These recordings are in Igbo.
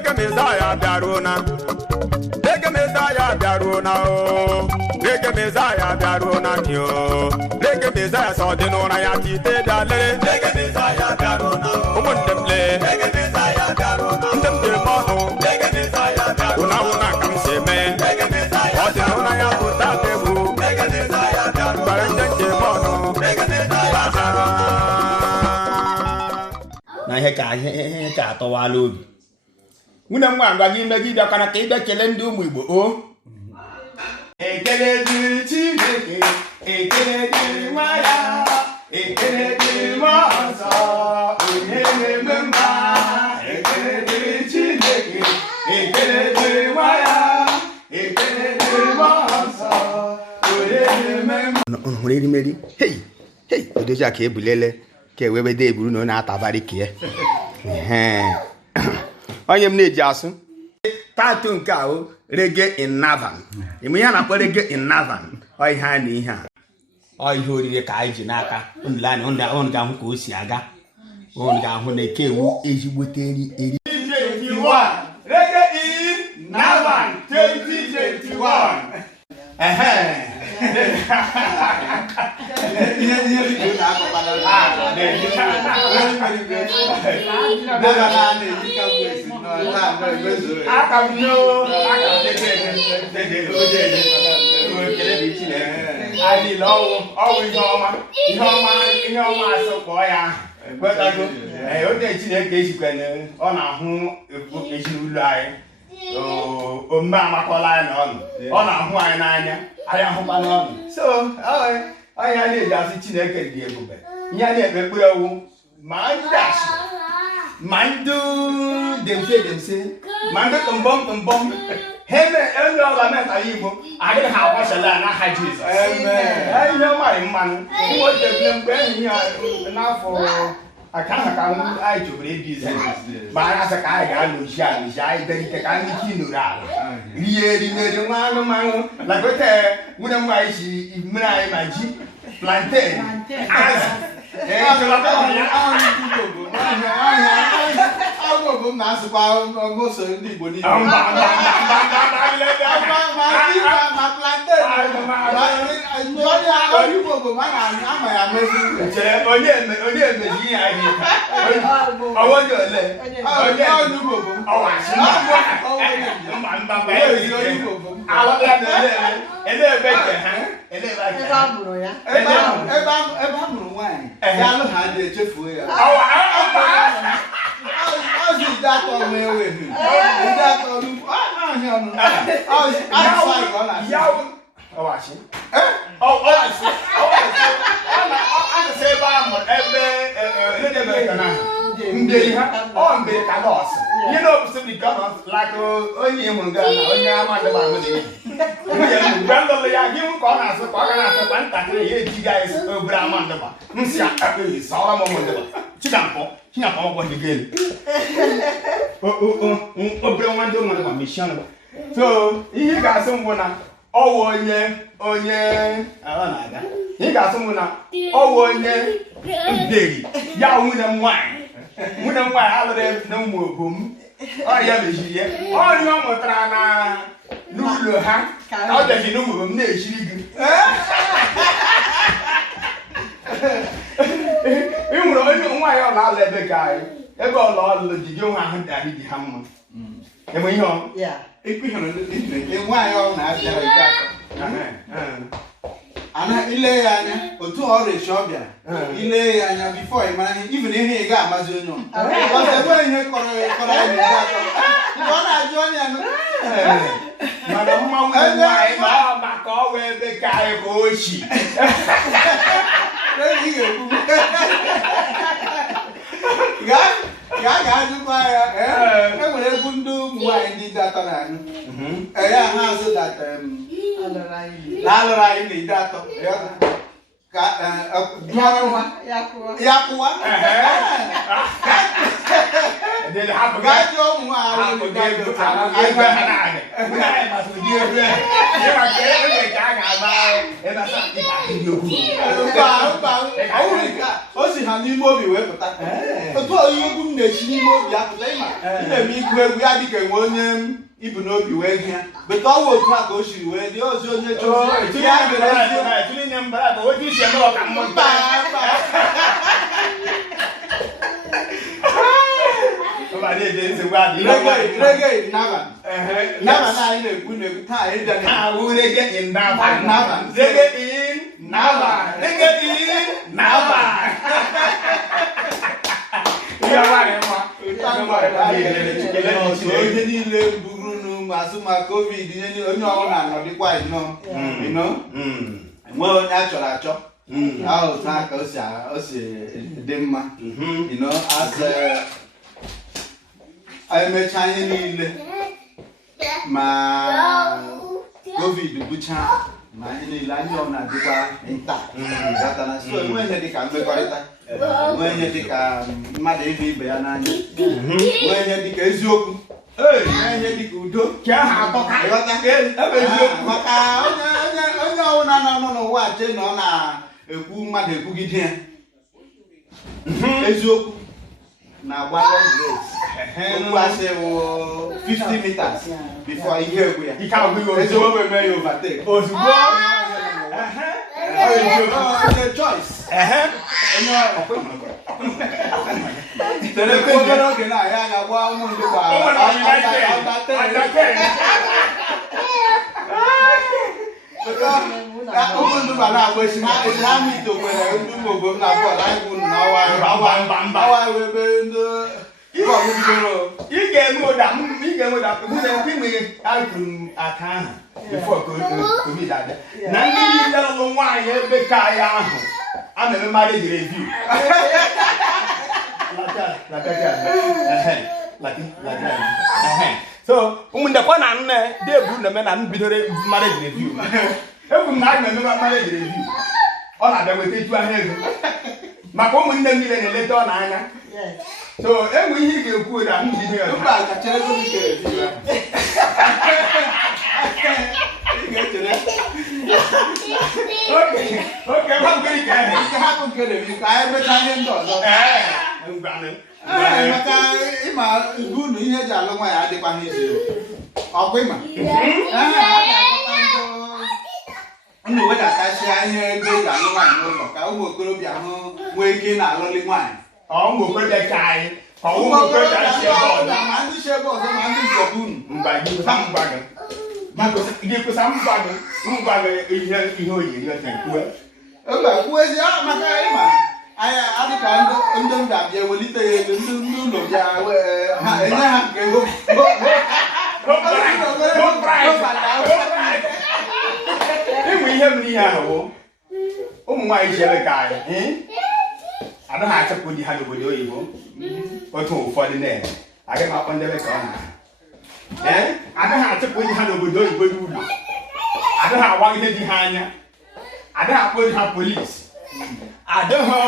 Reggae Messiah Daruna. Reggae Messiah Daruna. Reggae Messiah Daruna. Reggae Messiah saw the Nora Yati Dale. Reggae Messiah Daruna. Umundemle. Reggae Messiah Daruna. Umundemle. Reggae Messiah Daruna. Una come see me. Reggae Messiah. What the Nora Yakuta Debu. Reggae Messiah Daruna. Barangke Mono. Reggae Messiah Daruna. Na ihe ka atọwala obi nwunye m nwa ngwa gị megide bịakwa na ka ị bịa kelee ndị ụmụ Igbo o ekele dịrị Chineke ekele dịrị nwa ya ekele dịrị mmụọ nsọ onye na-eme mma ekele dịrị Chineke ekele dịrị nwa ya ekele dịrị mmụọ nsọ onye na-eme mma hụrụ erimeri hei odozi a ka ebulele ke wewe de buru no na atabari ke onye m na-eji asụ tatu nke ahụ Reggae in Navan ime ya na Reggae in Navan ọ ihe a na ihe a ọ ihe orire ka anyị ji n'aka unu ga-ahụ ka o si aga unu ga-ahụ na ekewu ezigbote eri 2021 Reggae in Navan 2021 so I need to Chineke dị ebube ihe a na-ekpe ekpere owu ma ndash mandu demse mandu tumbom heme elu ọla meta Igbo adị ha akwashala na ha Jesus amen ihe mari mmanụ mo de mgbe ihe n'afọ aka ka anyị chọbere biznes ma ara sa ka anyị ga-alụji anyị berite ka ndị kinuru ala rie erimeri nwa anụmanụ lagote nwunye m anyị si mmiri anyị ma ji plantain I'm not so ndị Igbo niile. That on me with him. That on me. So, he got someone. Oh, yeah, I he got someone. Oh, yeah, day. Ya wouldn't wine. Wouldn't wine out there no more boom. Oh, yeah, here. Oh, no more trana. No, how does he know of nation? You know why I'll let the guy. Ever all the young hand that he hammer. And we know, yeah, if we have a why all night. And Ileana, or 2 hours shop, Ileana before him, even if he got Mazuno. I was a si ha n'ime obi wee pụta otu onye egwu m na-esi n'ime obi apụta ịma ị na-eme ikwu egwu ya dịka enwe onye ibu n'obi wee gị ya beta ọwa otu a ka o siri wee dị ozi onye chọrọ Reggae Navan. Navan anyị na-ekwu taa Reggae in Navan. Reggae in Navan. Reggae in Navan. Onye niile buru n'ụmụazụ ma COVID onye ọbụla nọdịkwa nnọọ nwee onye a chọrọ achọ ahụ taa ka o si dị mma emechaa ihe niile ma COVID bụchaa ma ihe niile anyị ọ na-adịkwa nta gatana so enwe ihe dịka mmekọrịta enwe ihe dịka mmadụ ịhụ ibe ya n'anya enwe ihe dịka eziokwu enwe ihe dịka udo maka onye ọbụla nọ n'ụwa che na ọ na-ekwu mmadụ ekwugide ya eziokwu na-agba long race okwu asị 50 meters before ihe egwu ya eziokwu eme ya overtake ozugbo the choice obere oge na ya ga-agba ụmụ ndị ụmụ ndị ba na-agba esi ha mụ ito kwere ndị ụmụ obodo na bọọlụ anyị kwuru na ọwa ebe ndị ị ga-enwe ụda enwe alụrụ aka ahụ before COVID abịa na ndị niile lụrụ nwaanyị ebe ka ya ahụ a na-eme marriage review so ụmụndekwa na nne debu na-eme na mbidoro marriage review egwu m na a na-eme marriage review ọ na-abịa weta etu ahụ ego maka ụmụnne m niile na-eleta ọ n'anya so enwe ihe ị ga-ekwu na mbido ya maka ịma unu ihe eji alụ nwa ya adịkwa n'izu ọkwa ịma unu wedatasia ihe ego eji alụ nwaanyị n'ụlọ ka ụmụ okorobịa hụ nwee ike na-alụli nwaanyị ụmụ okorobịa ka anyị ụmụ okorobịa si ebe ọzọ ma ndị si ebe ọzọ ma ndị nke unu mba gị kwụsa ngwa gị ihe oyiri ọcha kwuo kwuezi maka ịma anya adịka ndị m ga-abịa welite ya ego ndị ụlọ bịa ha enye ha nke ego ịmụ ihe mere ihe ahụ ụmụ nwaanyị ji ebe ka anyị anaghị achọpụ di ha n'obodo oyibo otu ụfọdụ na-eme agaghị akpọ ndebe ka ọ na anaghị achọpụ di ha n'obodo oyibo n'ụlọ anaghị awagide di ha anya anaghị akpọ di ha polisi adịghị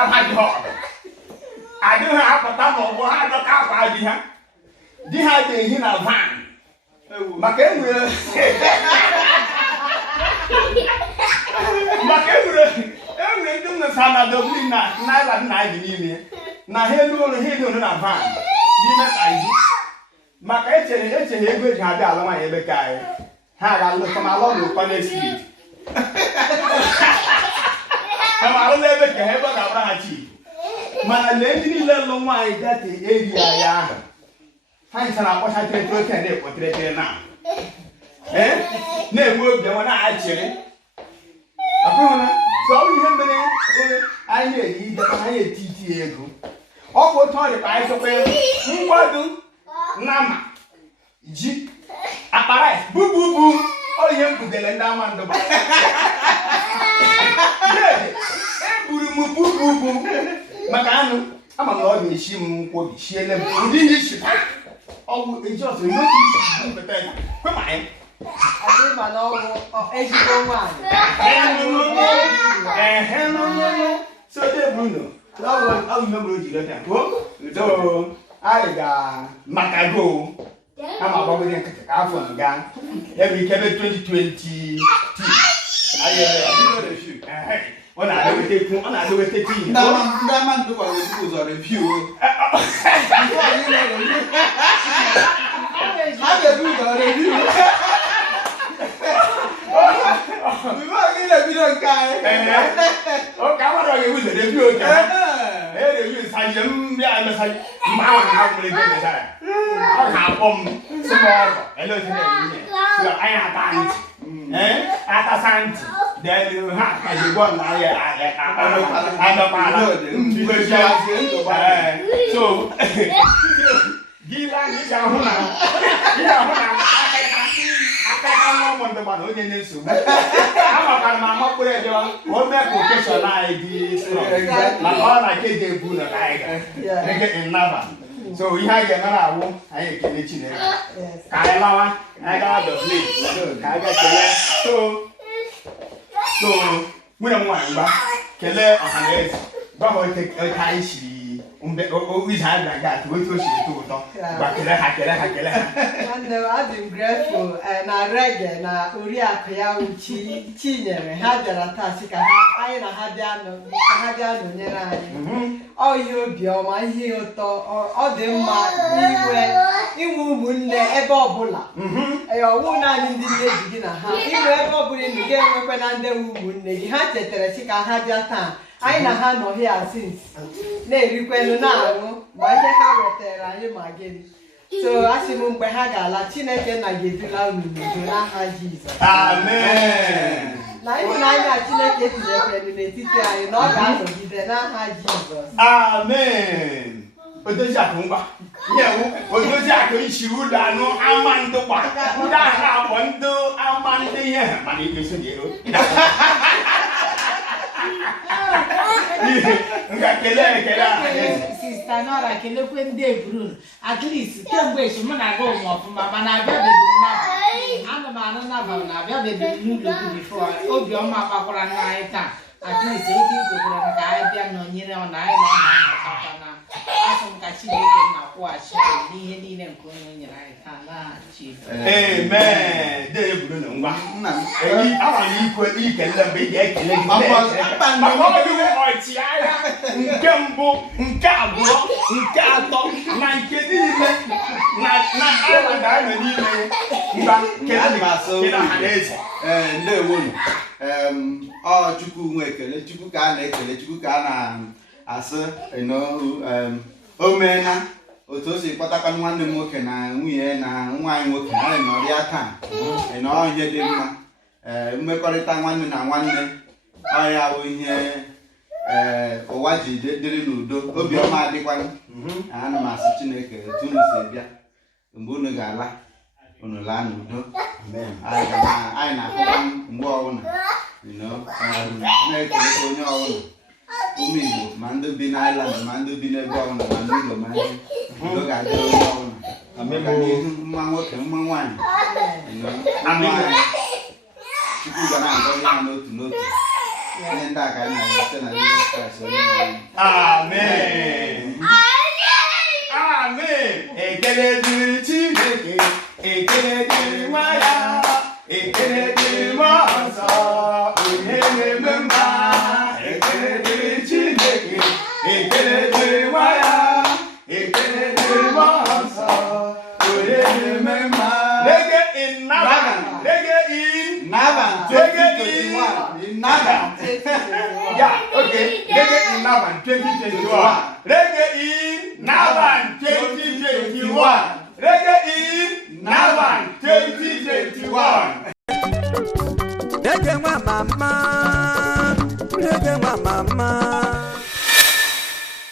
abaghị ọgụ adịghị apụta n'ọgbọ ha adọka akwa di ha ga-ehi na van maka enwere ndị nnesa na Dublin na Ireland na adị n'ime na ha elu ụlọ na van n'ime Ireland maka echere ego eji ha bịa ala nwaanyị ebe ka anyị ha ga-alụta ma alụ n'ụkọ street ha ma alụ n'ebe ka ha ebe ọ ga-abara ha chi mana lee ndị niile lụ nwaanyị gati eri ya ahụ ha nchara akpọcha tere na-ekpotere na na-enwe obi enwe na-achịrị ọbụghị so ọ bụ ihe mere anyị na-eyi idekọ anyị eti ego ọ bụ otu ọ dịkwa anyị chọkwa ngwado nama ji akpara bububu ọ ihe m bugere ndị ama ndụba eburu m bububu maka anụ ama m na ọ ga-eshi m nkwobi shiele m ụdị ihe isi ọ bụ eji ọsọ ihe otu isi mpụta ya kwe ma anyị so de Bruno I remember you later go so I ga makago I'm about to get a from Ghana. Every 2020. I know the shoe. When I do take one, I do take tea. No, that man do what we do on the view. How do you do on the view? We want to get a bit of guy. Oh, come on, you use the view. Hey, you use Hajam, I'm a Mawan, how many days I have small. Hello, so I have at a sant. Then you have one so Gila ni kahuna. On the man who didn't so. I'm a mama put it on. What that professional ideas. My all I get the Bruno Reggae in Navan. So we have another one. I can let you know. I got the plate. I got the so when I'm one back, Kele on her but take a tie she always had like that. What was she to talk? But Kele. And I've been grateful and I reggae na Ochįagha Chinyere had the Tasika. I had done oh, you be on my heel or the ųmù-igbo ebobola. A woman in the beginner. You ever in the game when under ųmù-igbo. You had the Teresika had your time. I had no here since. Nay, you can now. Why the hell there I am again? So, as you move by Haga, Latina can I give you loud Jesus. Amen. Now, even I get to the teacher, I know that will be Jesus. Amen. But the Jakumba. Yeah, what was that? You would know Amanda. That one do Amanda. Money is a deal. Sister Nora, can look when they Bruno. At least 10 ways when I go more from my man. I'm a man and I've never been before. Oh, your mama for a night. At least 8 people and I no near on Ireland. Some catching now watch. Need them going in right. Amen. They Bruno. I want you can let me get Gambo, Gabo, Gato, Ireland oh, Chuku as you know, Omena, Otosi, Patakan one the moke and we and wine working on the account. And all here, Mekorita one and one day. I will hear Owaji didn't do Obioma one and a Massachineke, Tunisabia, Mbunagala, on the land. I know, you know, make it on your own. ųmù-igbo, Mando bin Ireland, Mando bin Ebon, Mando man. Look at the own. I remember man working, man one. You know, people gonna go to notice. And that kind of thing. Amen. Amen. Yeah, okay. Reggae in Navan 2021. Reggae in Navan 2021. Reggae in Navan 2021. Reggae mama,